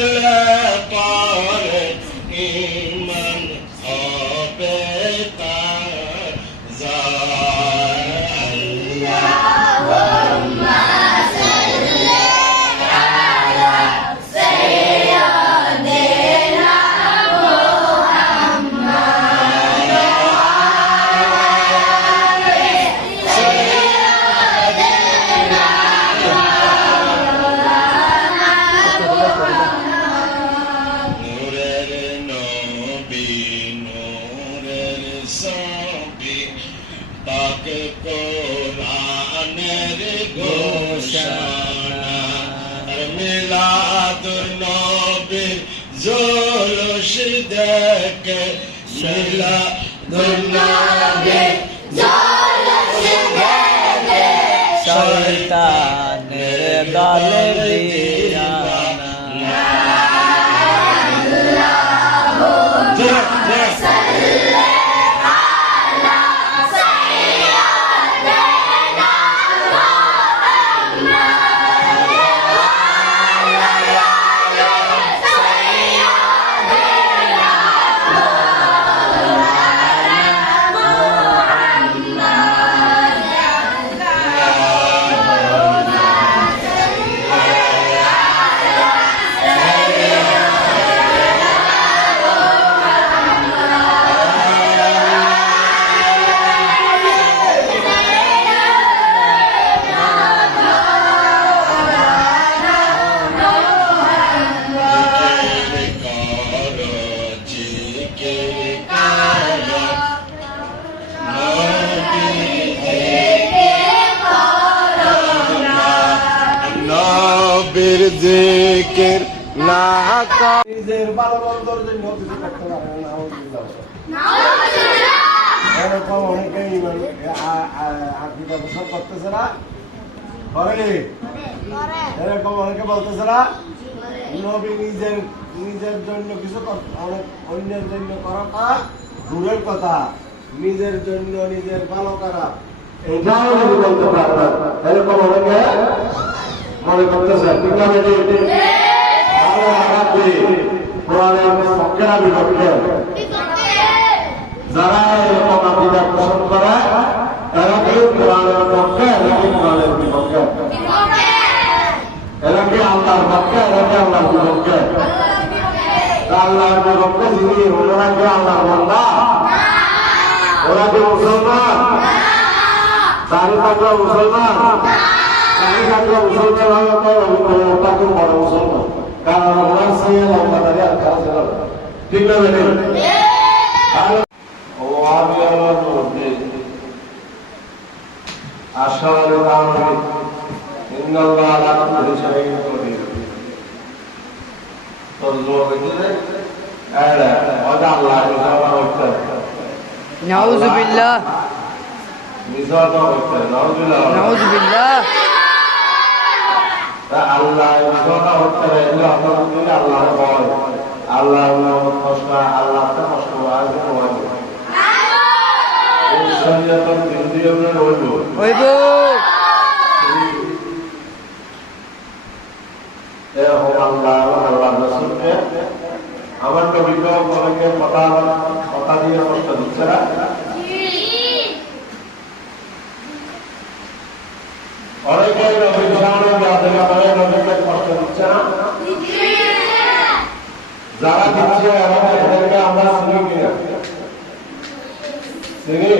করলে পরে ঈমান হবে তার যায়। আল্লাহুম্মা সাল্লি আলা সাইয়্যিদিনা কোরআনের ঘোষণা মিলাদুন নবীর জোলুস দেখে মিলাদুন নবীর জোলুস দেখে শয়তানের দলে দিওয়ানা আল্লাহুম্মা সাল্লি আলা সাইয়্যিদিনা নবীর জিকির না নিজের ভালো মন্দর জন্য কিছু করতে পারে না। এরকম অনেকেই আকিদা পোষণ করতেছে না, করেনি? এরকম অনেকে বলতেছে না নবী নিজের জন্য কিছু অনেক অন্যের জন্য করাটা দূরের কথা, নিজের জন্য নিজের ভালো করা এটাও নবী বলতে পারবে। এরকম অনেকে মনে করতেছে ঠিক না? যারা এরকম আকিদা পোষণ করে এরা কেউ কোরআনের পক্ষে, এরা কি কোরআনের বিপক্ষে, এরা কি আল্লাহর পক্ষে, এরা কি আল্লাহর বিপক্ষে। আল্লাহর বিপক্ষে যিনি, ওনারা কি আল্লাহর বান্দা? ওরা কি মুসলমান? দাড়ি থাকলে মুসলমান, দাড়ি থাকলে মুসলমান হবে তো বড় মুসলমান, কারণ ওনার সেই লম্বাদারি আর কাজ ঠিক না? আসলে নাউযুবিল্লাহ নাউযুবিল্লাহ আল্লাহ আল্লাহ কষ্ট আল্লাহ কষ্ট হইব আল্লাহ রসুলকে আমার নবীকে অনেকে কথা দিয়ে কষ্ট দিচ্ছে না। অনেকে নবীর সামনে নবীকে কষ্ট দিচ্ছে না। যারা দিচ্ছে এদেরকে আমরা চিনি কিনা? চিনি?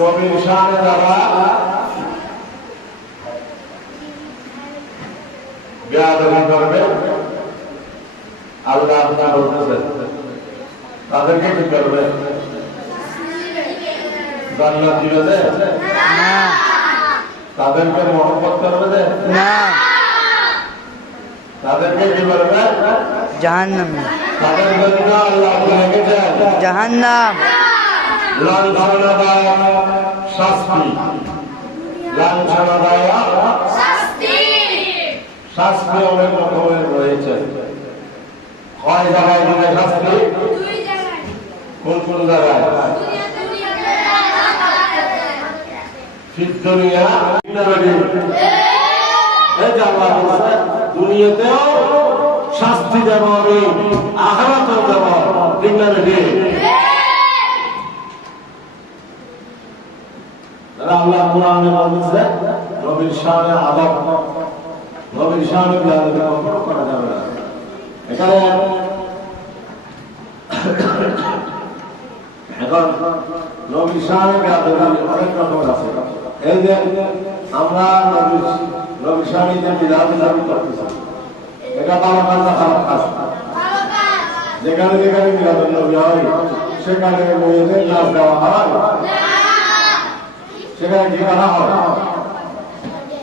নবীর শানে যারা বেয়াদবি করবে আল্লাহ বলতেছেন তাদেরকে কি করবে? জান্নাত দিবে না? তাদেরকে মহব্বত করবে না? তাদেরকে কি করবে? জাহান্নামে, তাদের জন্য আল্লাহ রেখেছেন জাহান্নাম, লাঞ্ছনাদায়ক শাস্তি, লাঞ্ছনাদায়ক শাস্তি অনেক রকমের রয়েছে। কয় জায়গায় দিবে শাস্তি? কোন কোন জায়গায়? দুনিয়া দুনিয়াতেও শাস্তি দেব আমি, আখিরাতেও দেব। ঠিক না রে? আল্লাহ কোরআনে বলেছে নবীর শানে আদব, নবীর শানে বেয়াদবি কখনো করা যাবে না। এখানে এখন নবীর শানে বেয়াদবি অনেক রকম আছে। এই যে আমরা নবীর শানে যে বিধান দাবি করতেছি, এটা ভালো কাজ না খারাপ কাজ? যেখানে যেখানে মিলাদুন নবী হয় সেখানে মেয়েদের নাচ দেওয়া হয়, সেখানে কি করা হয়?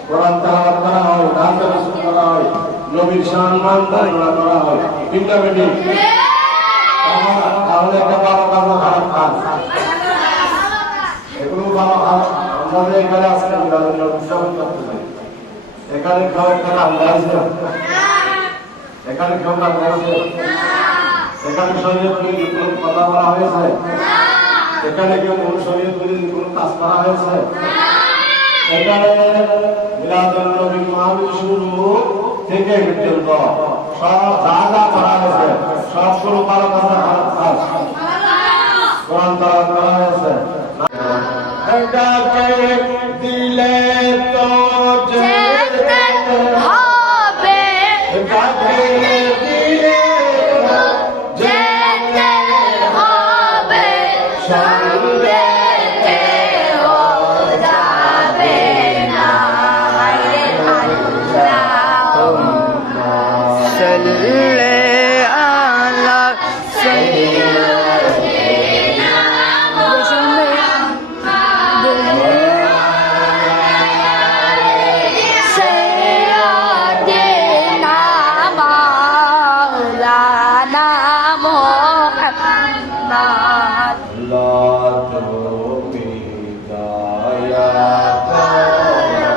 কোরআন তেলাওয়াত করা হয়, নাচ রসুল করা হয়, নবীর সম্মান বর্ণনা করা হয়। তিনটা মিনিট তাহলে একটা ভালো কাজ না খারাপ কাজ? এগুলো ভালো কাজ। আমাদের এখানে আজকে মিলাদুন নবী উদযাপন করতেছে, এখানে কেউ একটা নাম গাইছে, এখানে কেউ নাম গাইছে, এখানে শরীয়ত বিরোধী কোনো কথা বলা হয়েছে, এখানে কেউ কোন শরীয়ত বিরোধী কোনো কাজ করা হয়েছে? এখানে মিলাদুন নবী মাহফিল শুরু থেকে পর্যন্ত সব যা যা করা হয়েছে সবগুলো ভালো কাজ না খারাপ কাজ? কোরআন তেলাওয়াত করা হয়েছে। এটাকে দিলে তো যেতে হবে, এটাকে দিলে তো যেতে হবে, সঙ্গে কেউ যাবে না। সাল্লি আলা সাইয়্যিদিনা সাইয়্যিদিনা মাওলানা মুহাম্মদ। আল্লাহ তুমি দয়া করো,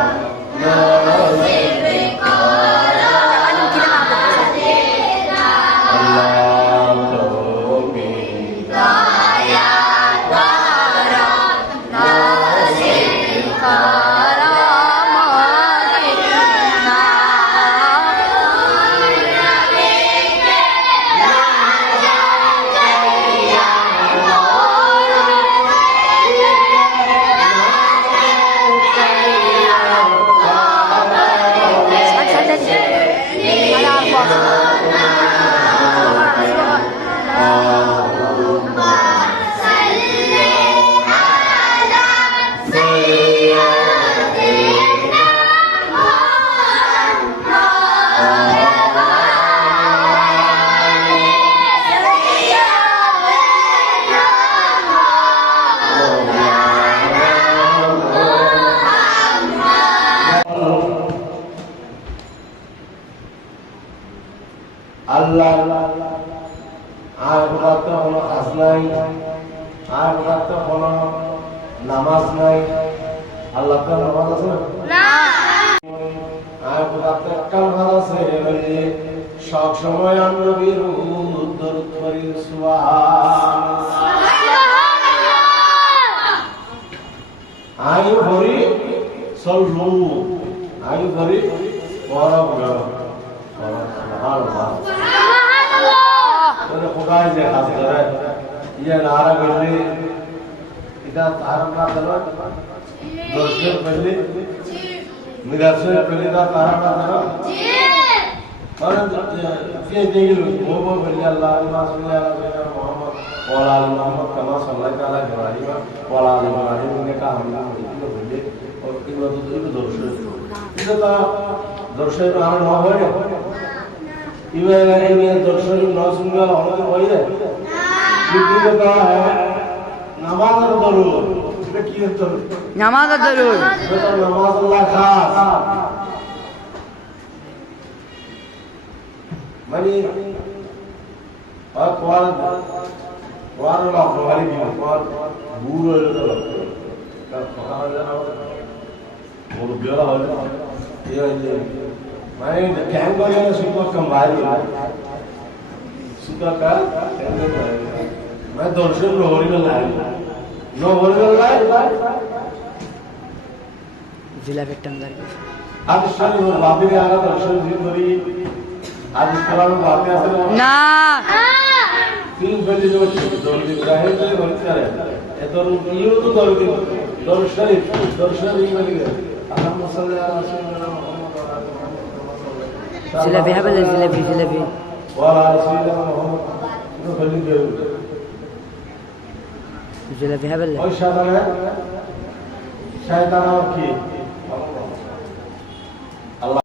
নসিব করো, আল্লাহ তুমি দয়া করো, নসিব করো মদিনা। নবীকে রাজা কইয়া আল্লাহ আর কোথাও কোনো কাজ নাই, আর কোথাও কোনো নামাজ নাই। আল্লাহ তো নামাজ আছে না, আর কোথাও একটা নামাজ আছে। সব সময় আমরা নবীর দরুদ পড়ি, সুবহানাল্লাহ। আয়ু ভরি সল্লু, আয়ু ভরি পরব খুদায় যে হাত ধরে ইয়ে নারা করলে এটা তার না ধরো, দর্শন করলে নিদর্শন করলে তার না ধরো, মানে যে যেগুলো বলবো বললে আল্লাহ মোহাম্মদ ওয়ালা আলি মোহাম্মদ কামা সাল্লাল্লাহু আলা ইব্রাহিম ওয়ালা আলি ইব্রাহিম ইন্নাকা হামিদুম মাজিদ বললে এগুলো তো দর্শন, এটা তো দর্শন আর না হয় না। ইবারে এই দর্শন না শুনলে আমাদের হয় না। কিন্তু তা নামাজের দরুদ, এটা কি দরুদ? নামাজের দরুদ। এটা নামাজ আল্লাহ খাস, মানে আর কোয়ার লোক ভারী কি কোয়ার বুড়ো হলো তো তার কথা হলো না, বড় বিয়ার হলো এই মানে ক্যাং করে না সুতো কমাই সুতো কা मैं दर्शन लोहरी में लाई नो बोल लाई জিলাপির টান লাগে হাদিস শরীফ বাতিল আলাদা শরীফ ধরি হাদিস কালাম বাতিল আছে না তিন বলি জলদি জাহির করে বলতে পারে এত ইউ তো দরদি দর্শরিফ দর্শরিফ বলি আল্লাহু সাল্লাল্লাহু আলাইহি ওয়াসাল্লাম জিলাপি হবে জিলাপি জিলাপি ওয়া রাসূলুল্লাহ মুহাম্মদ তো বলি দেব জিলাপি হবে ওই শয়তান আর কি